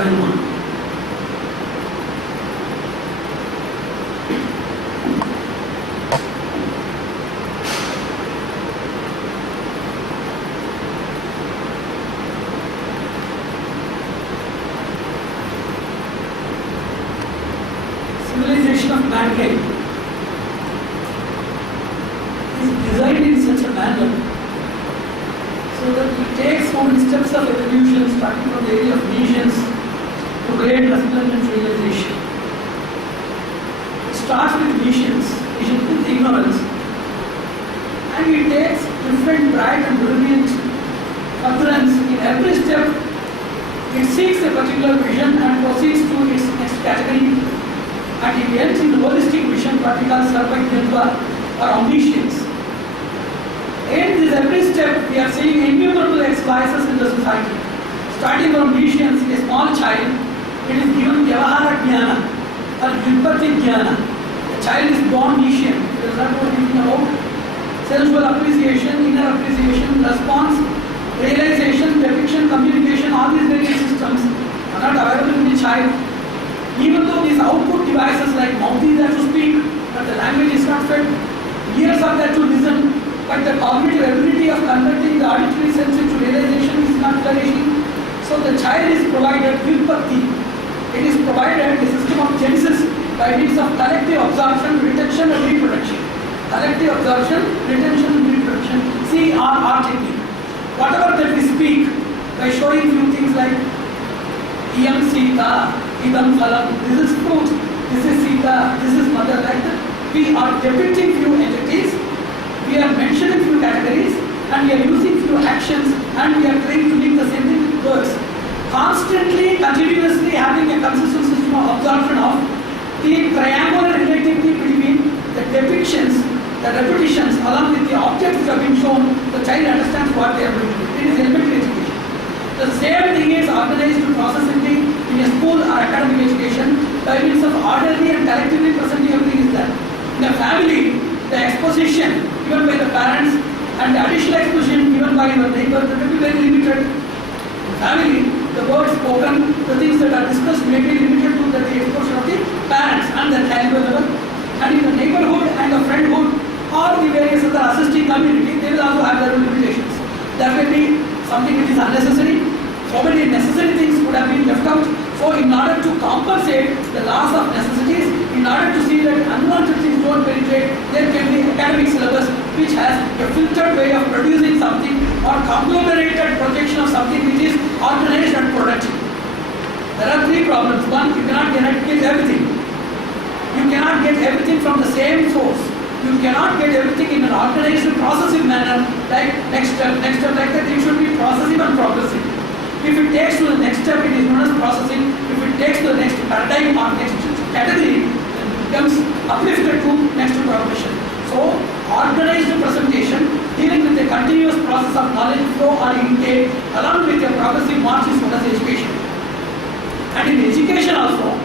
going on. Civilization of mankind is designed in such a manner so that it takes so many steps of evolution, starting from the area of nations to great resplendent civilization. It starts with nations with ignorance, and it takes different bright and brilliant utterance in every step. It seeks a particular vision and proceeds to its next category, and it ends in the holistic vision, what we call sarvajñatva or omniscience. In this every step, we are seeing innumerable experiences in the society. Starting from omniscience, a small child, it is given vyavahara jnana or vyutpatti jnana. The child is born omniscient. He does not know anything about sensual appreciation, inner appreciation, response, realization, depiction, communication. All these various systems are not available in the child. Even though these output devices like mouth is there to speak, but the language is not fed, ears are there to listen, but the cognitive ability of converting the auditory sense into realization is not flourishing. So the child is provided vyutpatti. It is provided a system of genesis by means of collective absorption, retention and reproduction. Collective absorption, retention and reproduction. CRR technique. Whatever that we speak, by showing few things like Iyam Sita, Idam Phalam, this is fruit, this is Sita, this is mother, like that. We are depicting few entities, we are mentioning few categories, and we are using few actions, and we are trying to link the same thing with words. Constantly, continuously having a consistent system of absorption of the triangular relativity between the depictions, the repetitions, along with the objects which have been shown, the child understands what they are doing. It is elementary education. The same thing is organized process in a school or academic education by means of orderly and collectively presenting everything is there. In a family, the exposition given by the parents and the additional exposition given by the neighbor will be very limited. In family, the words spoken, the things that are discussed may be limited to the exposure of the parents and the caliber level. And in the neighborhood and the friendhood or the various other assisting community, they will also have their own limitations. There may be something which is unnecessary. So many necessary things would have been left out. So in order to compensate the loss of necessities, in order to see that unwanted things don't penetrate, there can be academic syllabus which has a filtered way of producing something or conglomerated projection of something which is organized and productive. There are three problems. One, you cannot get everything. You cannot get everything from the same source. You cannot get everything in an organized and processive manner, like next step, like that. It should be processive and progressive. If it takes to the next step, it is known as processing. If it takes to the next paradigm or next category, it becomes uplifted to next progression. So, organized presentation dealing with a continuous process of knowledge flow or intake along with a progressive march is known as education. And in education also,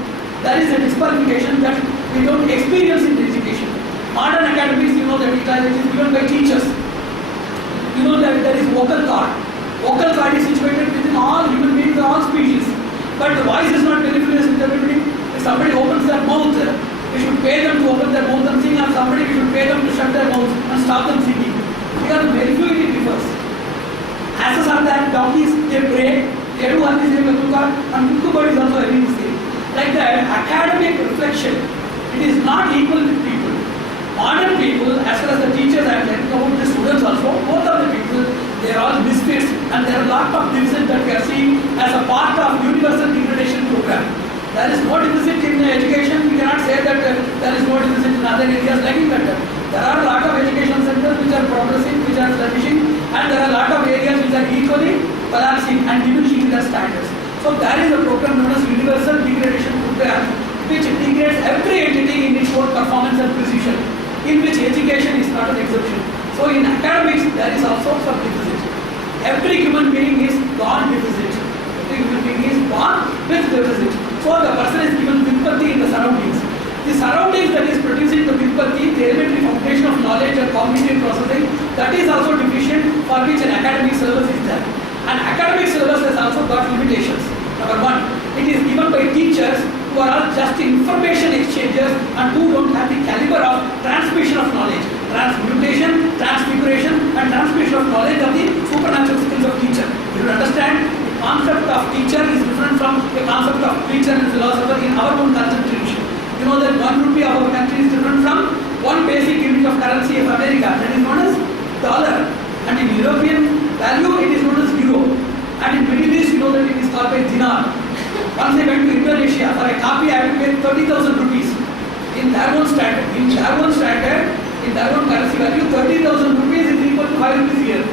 there is a disqualification that we don't experience in education. Modern academics, you know that it is given by teachers. You know that there is vocal cord. Vocal cord is situated within all human beings, all species. But the voice is not mellifluous with everybody. If somebody opens their mouth, we should pay them to open their mouth and sing, and somebody we should pay them to shut their mouth and stop them singing. Because the mellifluity differs. Asses are there, donkeys, they pray, they do one is a vocal cord, and cuckoo bird is also having the same. Like that, academic reflection, it is not equal with people. Modern people, as well as the teachers and the students also, both of the people, they are all misfits, and there are a lot of division that we are seeing as a part of universal degradation program. There is no deficit in education. We cannot say that there is no deficit in other areas like that. There are a lot of education centers which are progressing, which are flourishing, and there are a lot of areas which are equally collapsing and diminishing their standards. So there is a program known as universal degradation program, which degrades every entity in its own performance and precision, in which education is not an exception. So in academics, there is also some deficit. Every human being is born deficit. Every human being is born with deficit. So the person is given vyutpatti in the surroundings. The surroundings that is producing the vyutpatti, the elementary foundation of knowledge and cognitive processing, that is also deficient, for which an academic syllabus is there. And academic syllabus has also got limitations. Number one, It is given by teachers who are all just information exchangers and who don't have the caliber of transmission of knowledge. Transmutation, transfiguration and transmission of knowledge are the supernatural skills of teacher. You will understand the concept of teacher is different from the concept of preacher and philosopher in our own cultural tradition. You know that 1 rupee of our country is different from one basic unit of currency of America, that is known as dollar. And in European value, it is known as euro. And in Middle East, you know that it is called by dinar. Once I went to Indonesia, for a copy I had to pay 30,000 rupees. In their own standard, in their own currency value, 30,000 rupees is equal to 5 rupees here.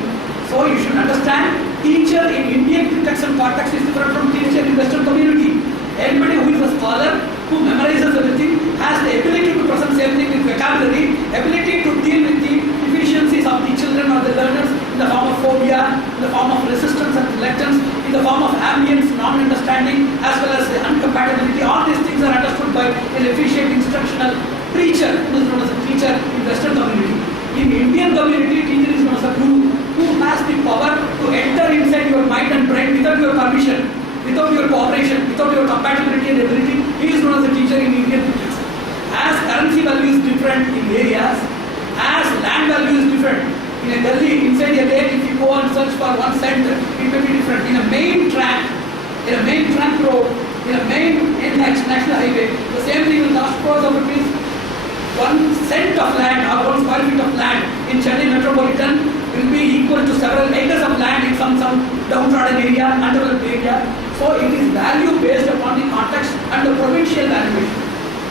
So you should understand, teacher in Indian context and context is different from teacher in Western community. Anybody who is a scholar, who memorizes everything, has the ability to present same thing with vocabulary, ability to deal with the deficiencies of the children or the learners in the form of phobia, in the form of resistance and reluctance, in the form of ambience, non-understanding, as well as incompatibility. All these things are understood by an efficient instructional preacher, who is known as a teacher in Western community. In Indian community, teacher is known as a guru, who has the power to enter inside your mind and brain without your permission, without your cooperation, without your compatibility and ability. He is known as a teacher in Indian context. As currency value is different in areas, as land value is different. In a Delhi, inside a lake, if you go and search for 1 cent, it may be different. In a main trunk road, in a main national highway, the same thing will cost crores of rupees. 1 cent of land or 1 square feet of land in Chennai metropolitan will be equal to several acres of land in some downtrodden area, underdeveloped area. So it is value based upon the context and the provincial valuation.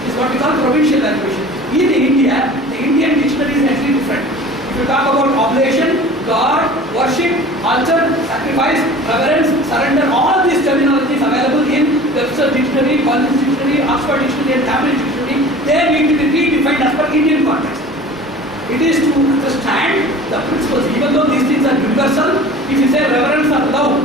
This is what we call provincial valuation. In India, the Indian dictionary is actually different. If you talk about oblation, God, worship, altar, sacrifice, reverence, surrender, all these terminologies available in Webster Dictionary, Collins Dictionary, Oxford Dictionary and Cambridge Dictionary, they need to be redefined as per Indian context. It is to understand the principles, even though these things are universal. If you say reverence or love,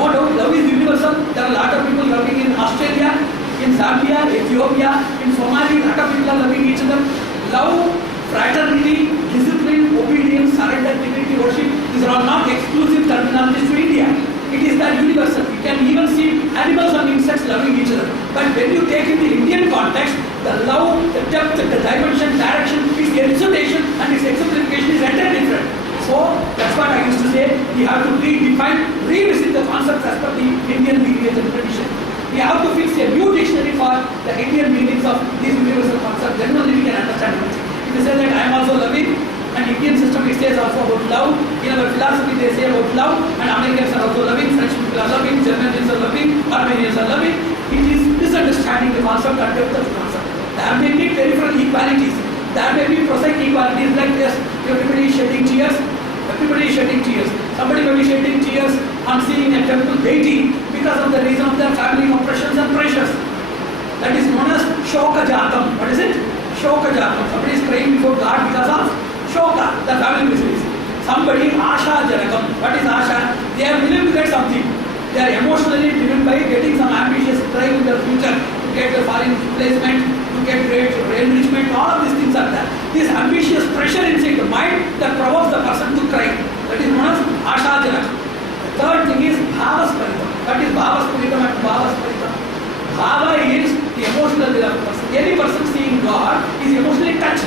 no doubt love is universal. There are a lot of people loving in Australia, in Zambia, Ethiopia, in Somalia, a lot of people are loving each other. Love, fraternity, discipline, obedience, surrender, dignity, worship, these are all not exclusive terminologies to India. It is that universal. You can even see animals and insects loving each other. But when you take in the Indian context, the love, the depth, the dimension, direction, its exaltation and its exemplification is entirely different. So that's what I used to say. We have to redefine, revisit the concepts as per the Indian lineage and tradition. We have to fix a new dictionary for the Indian meanings of these universal concepts. Then only we can understand everything. If you say that I am also loving, and Indian system it says also about love. In our philosophy they say about love, and Americans are also loving, French people are loving, Germans are loving, Armenians are loving. It is misunderstanding the concept and depth of the concept. There may be peripheral equalities. There may be prosaic equalities like this. Everybody is shedding tears. Everybody is shedding tears. Somebody may be shedding tears on seeing a temple deity because of the reason of their family oppressions and pressures. That is known as Shoka Jatam. What is it? Shoka Jatam. Somebody is praying before God because of Shoka, the family miseries. Somebody Asha Janakam. What is Asha? They are willing to get something. They are emotionally driven by getting some ambitious drive in their future to get a foreign placement, to get great enrichment. All of these things are there. This ambitious pressure inside the mind that provokes the person to cry. That is known as Asha Janakam. The third thing is Bhavasparitam. What is Bhavasparitam and Bhavasparitam? Bhava is the emotional beloved person. Any person seeing God is emotionally touched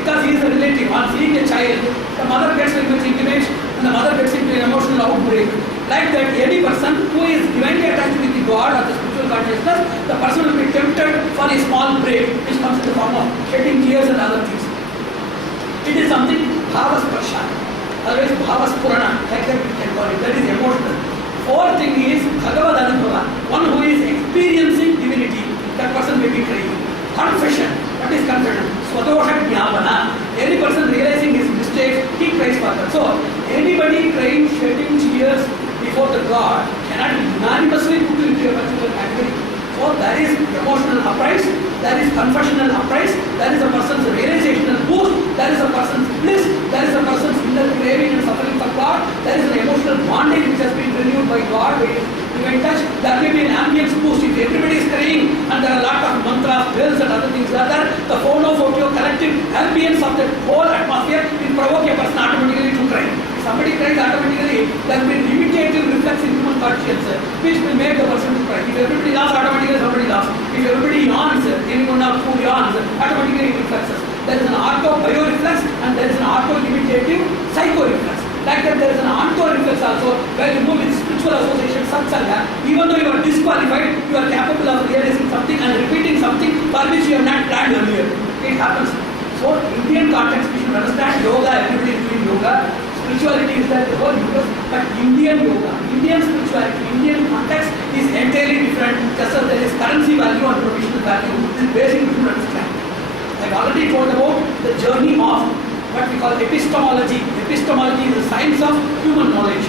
because he is a relative. On seeing a child, the mother gets very much intimate and the mother gets into an emotional outbreak. Like that, any person who is divinely attached with the God or the spiritual consciousness, the person will be tempted for a small break which comes in the form of shedding tears and other things. It is something Bhavasparsha, otherwise Bhavaspurana, like that we can call it. That is emotional. Fourth thing is Bhagavad Anubhava, one who is experiencing divinity, that person may be crying. Confession, what is confession? Swadosha Jnavana, any person realizing his mistakes, he cries for that. So, anybody crying, shedding tears before the God cannot be unanimously put into a particular category. So, there is emotional uprise, there is confessional uprise, there is a person's realizational boost, there is a person's bliss, there is a person's inner craving and suffering for God, there is an emotional bonding which has been renewed by God, by divine touch. There may be an ambience boost. If everybody is crying and there are a lot of mantras, bells and other things are there, the phono-photio collective ambience of the whole atmosphere will provoke a person automatically to cry. If somebody cries automatically, there will be limitative reflex in human conscience. which will make the person to cry. If everybody laughs, automatically somebody laughs. If everybody yawns, anyone of who yawns, automatically it reflexes. There is an ortho-bioreflex and there is an ortho-imitative psychoreflex. Like that, there is an onto-reflex also, where you move with spiritual association, satsanga. Even though you are disqualified, you are capable of realizing something and repeating something for which you have not planned earlier. It happens. So, Indian context, we should understand yoga, everybody is doing yoga. Spirituality is like the whole universe, but Indian yoga, Indian spirituality, Indian context is entirely different. Just as there is currency value and provisional value, this is basic we should understand. I've already told about the journey of what we call epistemology. Epistemology is the science of human knowledge.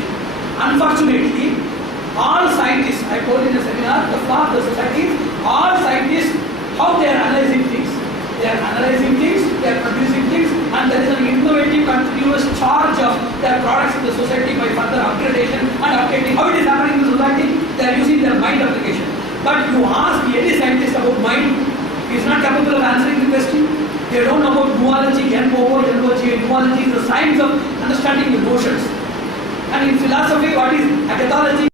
Unfortunately, all scientists, I told in a seminar, the flaw of the society is all scientists, how they are analyzing things. They are analyzing things, they are producing things, and there is an innovative, continuous charge of their products in the society by further upgradation and updating. How it is happening in the society? They are using their mind application. But you ask any scientist about mind, he is not capable of answering the question. They don't know about noology, NOO, NOG. Noology is the science of understanding emotions. And in philosophy, what is agatology?